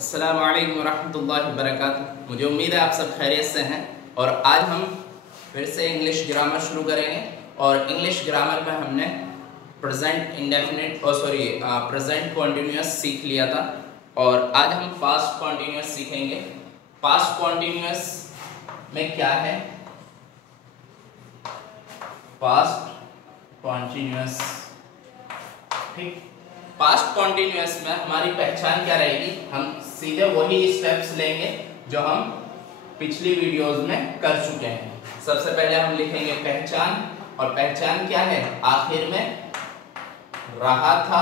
अस्सलामु अलैकुम वरहमतुल्लाहि वबरकातुहू। मुझे उम्मीद है आप सब खैरियत से हैं और आज हम फिर से इंग्लिश ग्रामर शुरू करेंगे। और इंग्लिश ग्रामर में हमने प्रेजेंट इंडेफिनिट प्रेजेंट कॉन्टिन्यूअस सीख लिया था और आज हम पास्ट कॉन्टिन्यूअस सीखेंगे। पास्ट कॉन्टिन्यूअस में क्या है? पास्ट कॉन्टिन्यूअस, ठीक। पास्ट कॉन्टिन्यूअस में हमारी पहचान क्या रहेगी? हम सीधे वही स्टेप्स लेंगे जो हम पिछली वीडियोस में कर चुके हैं। सबसे पहले हम लिखेंगे पहचान, और पहचान क्या है? आखिर में रहा था,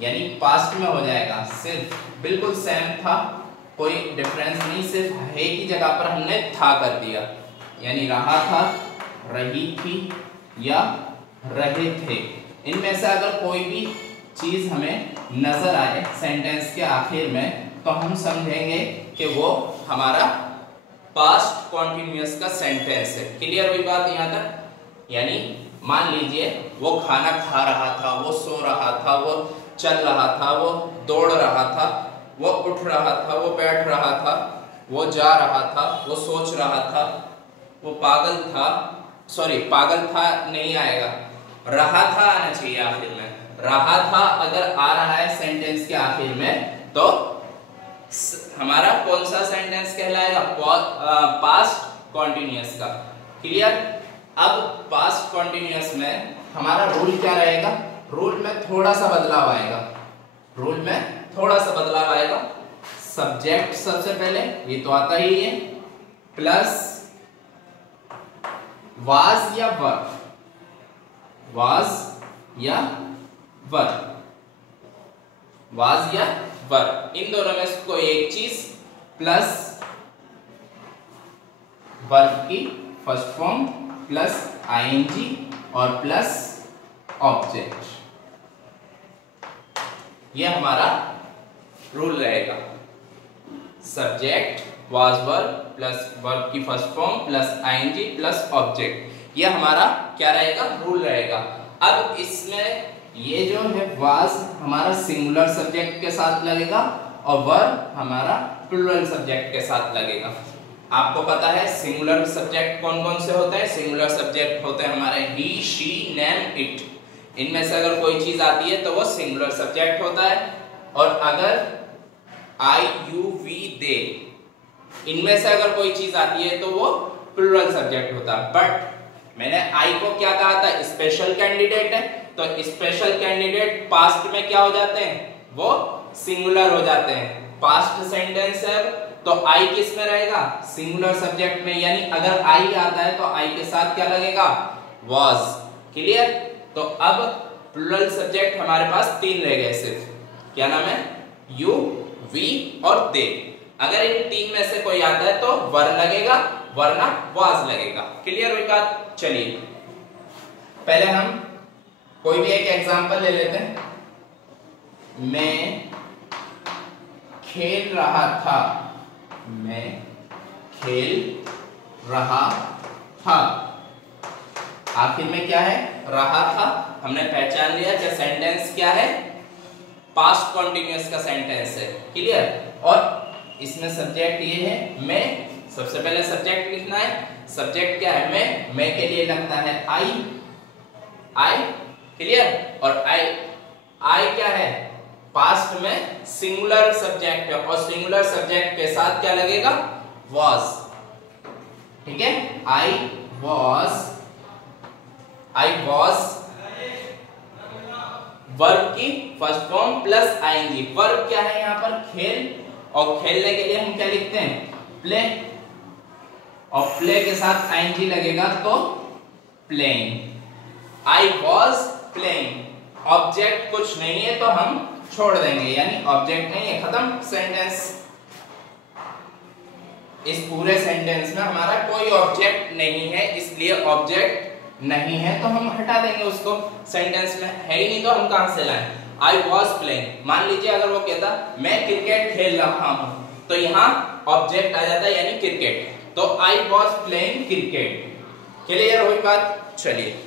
यानी पास्ट में हो जाएगा। सिर्फ बिल्कुल सेम था, कोई डिफरेंस नहीं, सिर्फ है की जगह पर हमने था कर दिया, यानी रहा था, रही थी या रहे थे। इनमें से अगर कोई भी चीज हमें नजर आए सेंटेंस के आखिर में तो हम समझेंगे कि वो हमारा पास्ट कॉन्टिन्यूअस का सेंटेंस है। क्लियर हुई बात यहाँ तक? यानी मान लीजिए वो खाना खा रहा था, वो सो रहा था, वो चल रहा था, वो दौड़ रहा था, वो उठ रहा था, वो बैठ रहा था, वो जा रहा था, वो सोच रहा था, वो पागल था, सॉरी पागल था नहीं आएगा, रहा था आना चाहिए आखिर में। रहा था अगर आ रहा है सेंटेंस के आखिर में तो हमारा कौन सा सेंटेंस कहलाएगा? पास्ट कॉन्टिन्यूअस का। क्लियर? अब पास्ट कॉन्टिन्यूअस में हमारा रूल क्या रहेगा? रूल में थोड़ा सा बदलाव आएगा। रूल में थोड़ा सा बदलाव आएगा। सब्जेक्ट सबसे पहले, ये तो आता ही है, प्लस वाज या वर, वाज या वर, वाज या वर, इन दोनों में से कोई एक चीज प्लस वर्ब की फर्स्ट फॉर्म प्लस आईएनजी और प्लस ऑब्जेक्ट, ये हमारा रूल रहेगा। Subject was verb plus verb की first form plus ING plus object, ये हमारा क्या रहेगा? रूल रहेगा। अब इसमें ये जो है वाज हमारा सिंगुलर सब्जेक्ट के साथ लगेगा और वर्ब हमारा प्लूरल सब्जेक्ट के साथ लगेगा। आपको पता है सिंगुलर सब्जेक्ट कौन कौन से होते हैं? सिंगुलर सब्जेक्ट होते हैं हमारे ही, शी, नेम, इट। इनमें से अगर कोई चीज आती है तो वो सिंगुलर सब्जेक्ट होता है, और अगर आई, यू, वी, दे, इनमें से अगर कोई चीज आती है तो वो प्लूरल सब्जेक्ट होता है। बट मैंने आई को क्या कहा था? स्पेशल कैंडिडेट है, तो स्पेशल कैंडिडेट पास्ट में क्या हो जाते हैं? वो सिंगुलर हो जाते हैं। पास्ट सेंटेंस है तो आई किस में रहेगा? सिंगुलर सब्जेक्ट में, यानी अगर आई आता है तो आई के साथ क्या लगेगा? वाज। क्लियर? तो अब प्लूरल सब्जेक्ट हमारे पास तीन रह गए सिर्फ। क्या नाम है? यू, वी और दे। अगर इन तीन में से कोई आता है तो वर लगेगा, वरना वाज लगेगा। क्लियर हुई बात? चलिए पहले हम कोई भी एक एग्जांपल ले लेते हैं। मैं खेल रहा था, मैं खेल रहा था, आखिर में क्या है? रहा था। हमने पहचान लिया कि सेंटेंस क्या है? पास्ट कॉन्टिन्यूअस का सेंटेंस है। क्लियर? और इसमें सब्जेक्ट ये है मैं। सबसे पहले सब्जेक्ट लिखना है। सब्जेक्ट क्या है? मैं के लिए लगता है आई, आई। क्लियर? और आई क्या है? पास्ट में सिंगुलर सब्जेक्ट है और सिंगुलर सब्जेक्ट के साथ क्या लगेगा? वाज। ठीक है? आई वाज वर्ब की first form plus ING. Verb क्या है यहाँ पर? खेल, और खेलने के लिए हम क्या लिखते हैं? प्ले, और प्ले के साथ आईएनजी लगेगा तो playing. I was playing. Object कुछ नहीं है तो हम छोड़ देंगे, यानी ऑब्जेक्ट नहीं है, खत्म सेंटेंस। इस पूरे सेंटेंस में हमारा कोई ऑब्जेक्ट नहीं है, इसलिए ऑब्जेक्ट नहीं है तो हम हटा देंगे उसको। सेंटेंस में है ही नहीं तो हम कहां से लाएं? I was playing. मान लीजिए अगर वो कहता मैं क्रिकेट खेल रहा हूं, तो यहाँ ऑब्जेक्ट आ जाता है, यानी क्रिकेट। तो I was playing cricket. Clear हुई बात? चलिए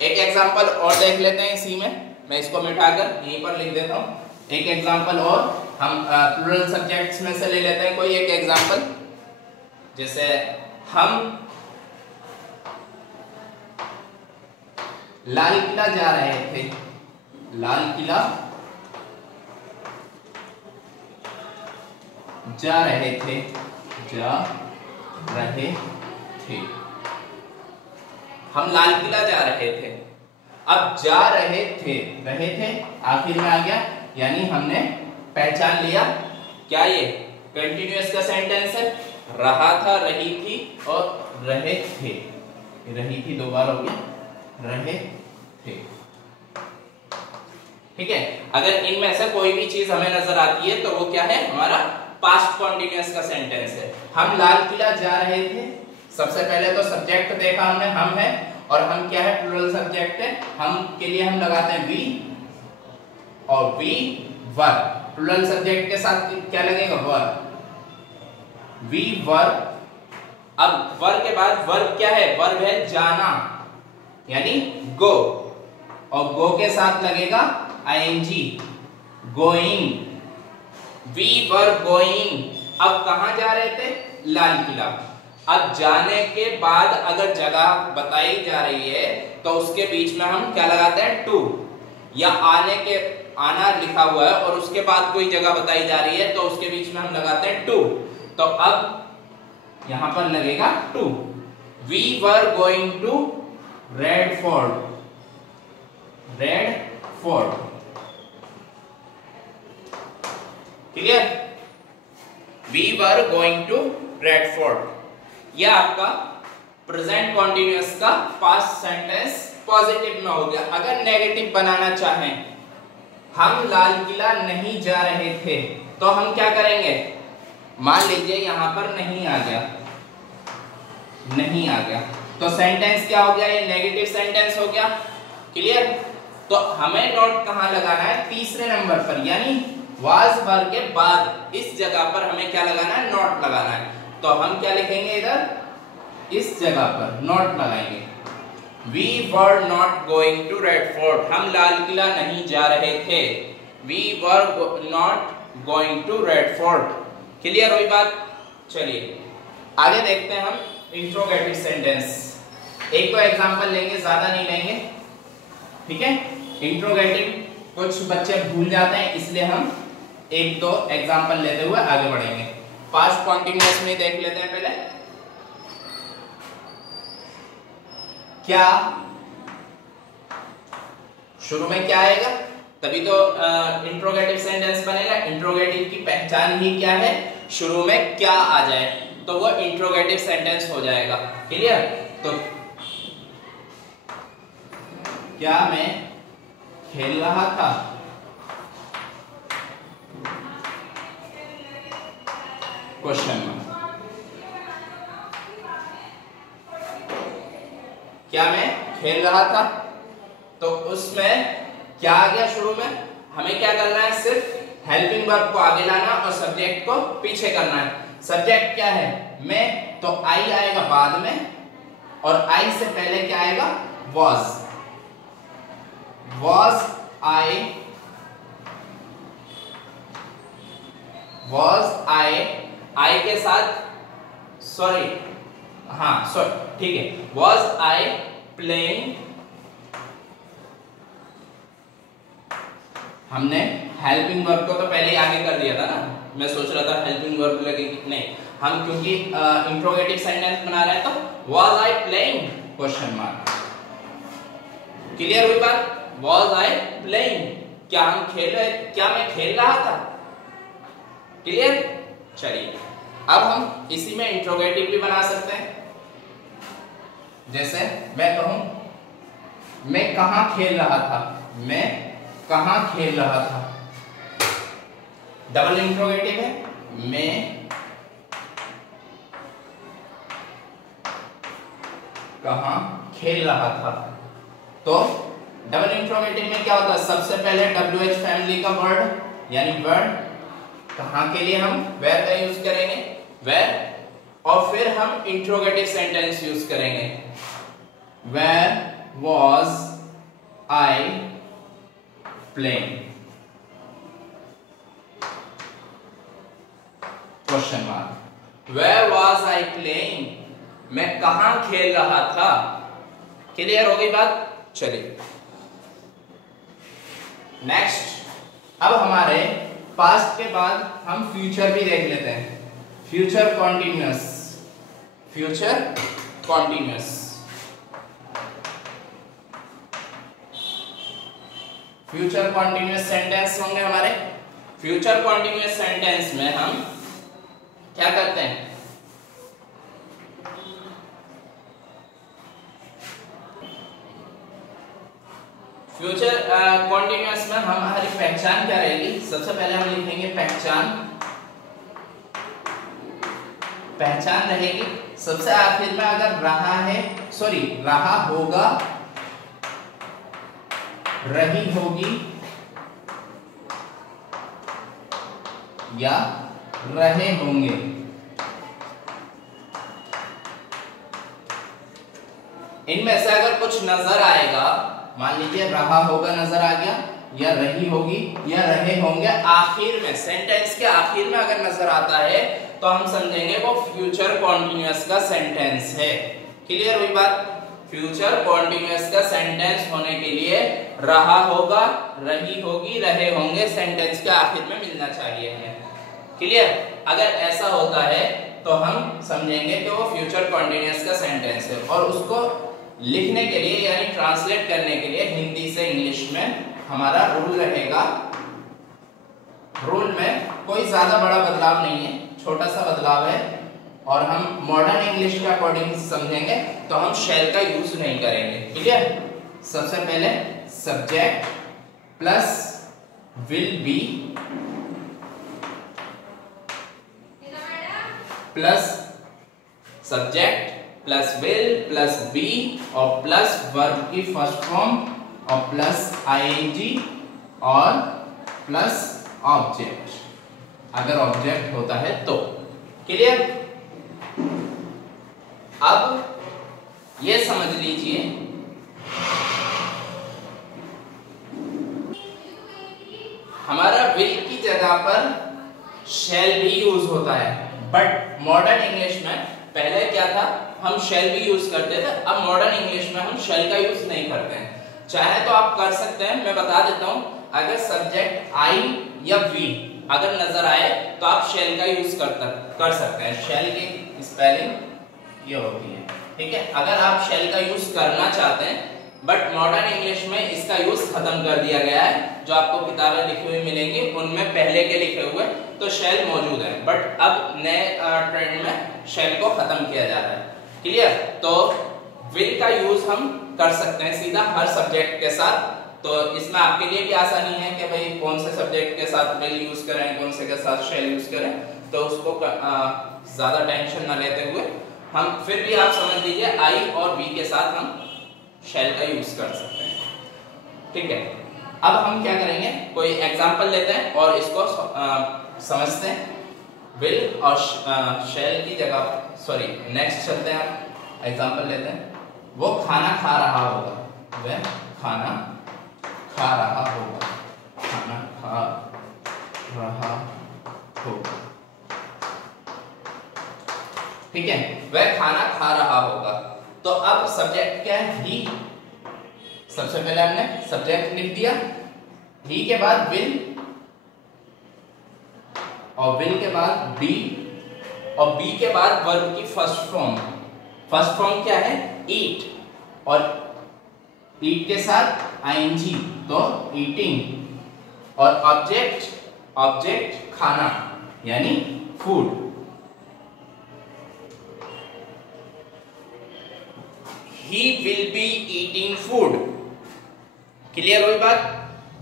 एक एग्जांपल और देख लेते हैं इसी में। मैं इसको मिटाकर यहीं पर लिख देता हूं। एक एग्जांपल और हम प्लूरल सब्जेक्ट्स में से ले लेते हैं कोई एक एग्जांपल। जैसे हम लाल किला जा रहे थे, लाल किला जा रहे थे, जा रहे थे। हम लाल किला जा रहे थे। अब जा रहे थे आखिर में आ गया, यानी हमने पहचान लिया क्या ये कंटिन्यूअस का सेंटेंस है। रहा था, रही थी और रहे थे। रही थी दो बार हो गया, रहे थे। ठीक है, अगर इनमें से कोई भी चीज हमें नजर आती है तो वो क्या है, हमारा पास्ट कॉन्टिन्यूअस का सेंटेंस है। हम लाल किला जा रहे थे, सबसे पहले तो सब्जेक्ट देखा हमने, हम है, और हम क्या है, प्लूरल सब्जेक्ट है। हम के लिए हम लगाते हैं वी, और वी वर। प्लूरल सब्जेक्ट के साथ क्या लगेगा, वर। We were. अब वर के बाद वर्ब क्या है, वर्ब है जाना, यानी गो, और गो के साथ लगेगा ING, going. We were going. अब कहां जा रहे थे, लाल किला। अब जाने के बाद अगर जगह बताई जा रही है तो उसके बीच में हम क्या लगाते हैं, टू, या आने के, आना लिखा हुआ है और उसके बाद कोई जगह बताई जा रही है तो उसके बीच में हम लगाते हैं टू। तो अब यहां पर लगेगा to. We were going to red fort, red fort. Clear, we were going to red fort. यह आपका प्रेजेंट कॉन्टिन्यूअस का पास्ट सेंटेंस पॉजिटिव में हो गया। अगर नेगेटिव बनाना चाहें, हम लाल किला नहीं जा रहे थे, तो हम क्या करेंगे, मान लीजिए यहां पर नहीं आ गया, नहीं आ गया, तो सेंटेंस क्या हो गया, ये नेगेटिव सेंटेंस हो गया। क्लियर, तो हमें नोट कहां लगाना है, तीसरे नंबर पर, यानी वाज वर के बाद इस जगह पर हमें क्या लगाना है, नोट लगाना है। तो हम क्या लिखेंगे इधर, इस जगह पर नोट लगाएंगे। We were not going to Red Fort. हम लाल किला नहीं जा रहे थे। We were not going to Red Fort. Clear हुई बात। चलिए आगे देखते हैं हम इंट्रोगेटिव सेंटेंस। एक तो एग्जांपल लेंगे, ज्यादा नहीं लेंगे, ठीक है। इंट्रोगेटिव कुछ बच्चे भूल जाते हैं, इसलिए हम एक दो एग्जांपल लेते हुए आगे बढ़ेंगे। पास्ट कॉन्टिन्यूअस में देख लेते हैं पहले। क्या, शुरू में क्या आएगा, तभी तो इंट्रोगेटिव सेंटेंस बनेगा। इंट्रोगेटिव की पहचान ही क्या है, शुरू में क्या आ जाए तो वो इंट्रोगेटिव सेंटेंस हो जाएगा। क्लियर, तो क्या मैं खेल रहा था, क्वेश्चन मार्क। क्या मैं खेल रहा था, तो उसमें क्या आ गया शुरू में, हमें क्या करना है, सिर्फ हेल्पिंग वर्ब को आगे लाना और सब्जेक्ट को पीछे करना है। सब्जेक्ट क्या है, मैं, तो आई आएगा बाद में, और आई से पहले क्या आएगा, was। was I के साथ, सॉरी, हाँ सॉरी, ठीक है, was I playing। हमने हेल्पिंग वर्ब को तो पहले आगे कर दिया था ना, मैं सोच रहा था हेल्पिंग वर्ब लगेगी, नहीं, हम क्योंकि इंट्रोगेटिव सेंटेंस बना रहे हैं तो was I playing, question mark. Clear हुई बात, was I playing, क्या हम खेल रहे, क्या मैं खेल रहा था। क्लियर, चलिए अब हम इसी में इंट्रोगेटिव भी बना सकते हैं। जैसे मैं कहूं मैं कहां खेल रहा था, मैं कहां खेल रहा था, डबल इंट्रोगेटिव है, मैं कहां खेल रहा था। तो डबल इंट्रोगेटिव में क्या होता है, सबसे पहले WH फैमिली का वर्ड, यानी वर्ड, कहां के लिए हम वेयर का यूज करेंगे, वेयर, और फिर हम इंट्रोगेटिव सेंटेंस यूज करेंगे, where was I playing। Question mark. Where was I playing, मैं कहां खेल रहा था। क्लियर हो गई बात। चलिए नेक्स्ट, अब हमारे पास्ट के बाद हम फ्यूचर भी देख लेते हैं। Future continuous, future continuous. Future continuous sentence होंगे हमारे। फ्यूचर कॉन्टिन्यूअस सेंटेंस में हम क्या करते हैं, फ्यूचर कॉन्टिन्यूअस में हमारी पहचान क्या रहेगी। सबसे पहले हम लिखेंगे पहचान, पहचान रहेगी। सबसे आखिर में अगर रहा है, सॉरी रहा होगा, रही होगी या रहे होंगे, इनमें से अगर कुछ नजर आएगा, मान लीजिए रहा होगा नजर आ गया, या रही होगी या रहे होंगे, आखिर में सेंटेंस के आखिर में अगर नजर आता है तो हम समझेंगे वो फ्यूचर कॉन्टिन्यूअस का सेंटेंस है। क्लियर हुई बात। फ्यूचर कॉन्टिन्यूअस का सेंटेंस होने के लिए रहा होगा, रही होगी, रहे होंगे सेंटेंस के आखिर में मिलना चाहिए हमें। क्लियर। अगर ऐसा होता है तो हम समझेंगे कि वो फ्यूचर कॉन्टिन्यूअस का सेंटेंस है। और उसको लिखने के लिए यानी ट्रांसलेट करने के लिए हिंदी से इंग्लिश में हमारा रूल रहेगा। रूल में कोई ज्यादा बड़ा बदलाव नहीं है, छोटा सा बदलाव है, और हम मॉडर्न इंग्लिश के अकॉर्डिंग समझेंगे तो हम शैल का यूज नहीं करेंगे। क्लियर। सबसे पहले subject plus will be plus subject plus will plus be और प्लस वर्ब की फर्स्ट फॉर्म और प्लस आईएनजी और प्लस ऑब्जेक्ट, अगर ऑब्जेक्ट होता है तो। क्लियर। अब ये समझ लीजिए हमारा विल की जगह पर शैल भी यूज होता है, बट मॉडर्न इंग्लिश में पहले क्या था, हम शैल भी यूज करते थे। अब मॉडर्न इंग्लिश में हम शैल का यूज नहीं करते हैं। चाहे तो आप कर सकते हैं, मैं बता देता हूं। अगर सब्जेक्ट आई या वी अगर नजर आए तो आप शैल का यूज कर सकते हैं। शैल की स्पेलिंग ये होती है, ठीक है। अगर आप शैल का यूज करना चाहते हैं, बट मॉडर्न इंग्लिश में इसका यूज खत्म कर दिया गया है। जो आपको किताबें लिखी हुई मिलेंगी उनमें पहले के लिखे हुए तो शैल मौजूद है, बट अब नए ट्रेंड में शैल को खत्म किया जा रहा है। क्लियर। तो विल का यूज हम कर सकते हैं सीधा हर सब्जेक्ट के साथ। तो इसमें आपके लिए भी आसानी है कि भाई कौन से सब्जेक्ट के साथ विल यूज करें, कौन से के साथ शैल यूज करें। तो उसको ज्यादा टेंशन ना लेते हुए हम फिर भी आप समझ लीजिए आई और वी के साथ हम शैल का यूज कर सकते हैं। ठीक है। अब हम क्या करेंगे, कोई एग्जांपल लेते हैं और इसको समझते हैं। विल और शैल की जगह, सॉरी नेक्स्ट चलते हैं, हम एग्जांपल लेते हैं। वो खाना खा रहा होगा, वह खाना खा रहा होगा, खाना खा रहा होगा, ठीक है। वह खाना खा रहा होगा। तो अब सब्जेक्ट क्या है, ही। सबसे पहले हमने सब्जेक्ट लिख दिया, ही के बाद विल और विल के बाद बी और बी के बाद वर्ब की फर्स्ट फॉर्म। फर्स्ट फॉर्म क्या है, ईट, और ईट के साथ आईएनजी तो ईटिंग, और ऑब्जेक्ट खाना यानी food. He will be eating food. Clear हुई बात।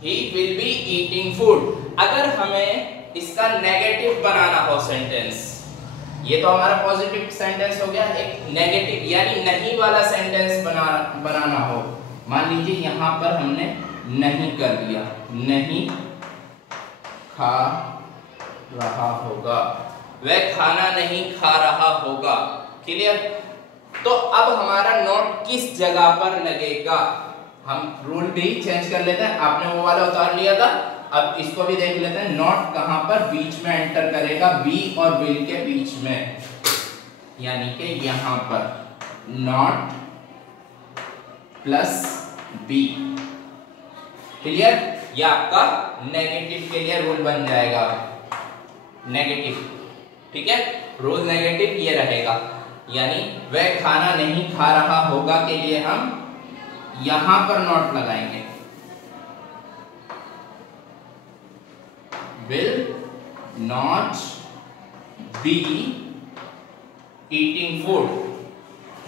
He will be eating food। अगर हमें इसका नेगेटिव बनाना हो सेंटेंस, ये तो हमारा पॉजिटिव सेंटेंस हो गया, एक नेगेटिव यानी नहीं वाला सेंटेंस बनाना हो। मान लीजिए यहां पर हमने नहीं कर दिया, नहीं खा रहा होगा, वह खाना नहीं खा रहा होगा। क्लियर। तो अब हमारा नोट किस जगह पर लगेगा, हम रूल भी चेंज कर लेते हैं। आपने वो वाला उतार लिया था, अब इसको भी देख लेते हैं, नॉट कहां पर बीच में एंटर करेगा, बी और विल के बीच में, यानी कि यहां पर नॉट प्लस बी। क्लियर? ये आपका नेगेटिव के लिए रूल बन जाएगा, नेगेटिव। ठीक है, रूल नेगेटिव ये रहेगा, यानी वह खाना नहीं खा रहा होगा के लिए हम यहां पर नॉट लगाएंगे, will not be eating food,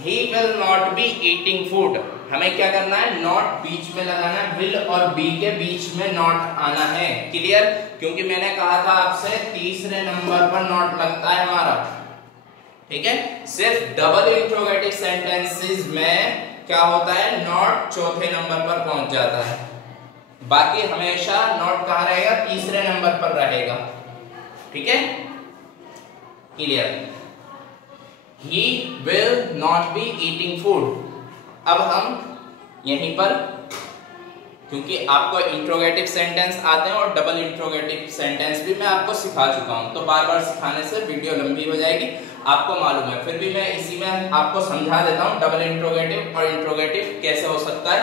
he will not be eating food. हमें क्या करना है, नॉट बीच में लगाना है, विल और बी के बीच में नॉट आना है। क्लियर? क्योंकि मैंने कहा था आपसे तीसरे नंबर पर नॉट लगता है हमारा। ठीक है, सिर्फ डबल इंट्रोगेटिव सेंटेंसेस में क्या होता है, नॉट चौथे नंबर पर पहुंच जाता है, बाकी हमेशा नॉट कहां रहेगा, तीसरे नंबर पर रहेगा। ठीक है, clear? He will not be eating food। अब हम यहीं पर, क्योंकि आपको इंट्रोगेटिव सेंटेंस आते हैं और डबल इंट्रोगेटिव सेंटेंस भी मैं आपको सिखा चुका हूं, तो बार बार सिखाने से वीडियो लंबी हो जाएगी, आपको मालूम है, फिर भी मैं इसी में आपको समझा देता हूं डबल इंट्रोगेटिव और इंट्रोगेटिव कैसे हो सकता है।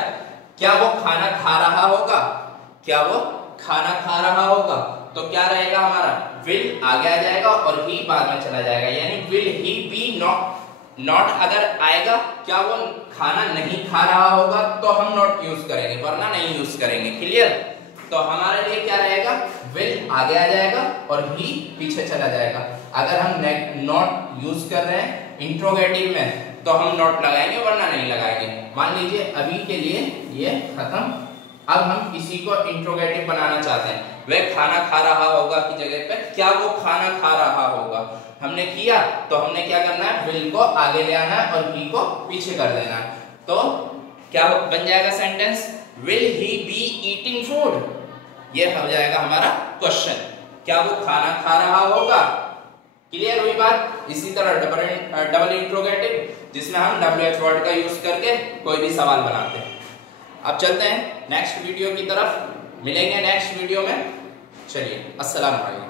क्या वो खाना खा रहा होगा, क्या वो खाना खा रहा होगा, तो क्या रहेगा हमारा, विल आगे आ जाएगा और ही बाद में चला जाएगा, यानी विल ही बी नॉट अगर आएगा, क्या वो खाना नहीं खा रहा होगा तो हम नॉट यूज करेंगे, वरना नहीं यूज करेंगे। क्लियर? तो हमारे लिए क्या रहेगा, विल आगे आ जाएगा और ही पीछे चला जाएगा। अगर हम नॉट यूज कर रहे हैं इंट्रोगेटिव में तो हम नॉट लगाएंगे, वरना नहीं लगाएंगे। मान लीजिए अभी के लिए ये खत्म, अब हम इसी को इंट्रोगेटिव बनाना चाहते हैं, वह खाना खा रहा होगा की जगह पे क्या वो खाना खा रहा होगा, हमने किया तो हमने क्या करना है, विल को आगे ले आना है और ही को पीछे कर देना है। तो क्या बन जाएगा sentence, will he be eating food. ये हो जाएगा हमारा क्वेश्चन, क्या वो खाना खा रहा होगा। क्लियर हुई बात? इसी तरह डबल इंट्रोगेटिव जिसमें हम WH वर्ड का यूज करके कोई भी सवाल बनाते हैं। अब चलते हैं नेक्स्ट वीडियो की तरफ, मिलेंगे नेक्स्ट वीडियो में। चलिए, अस्सलाम वालेकुम।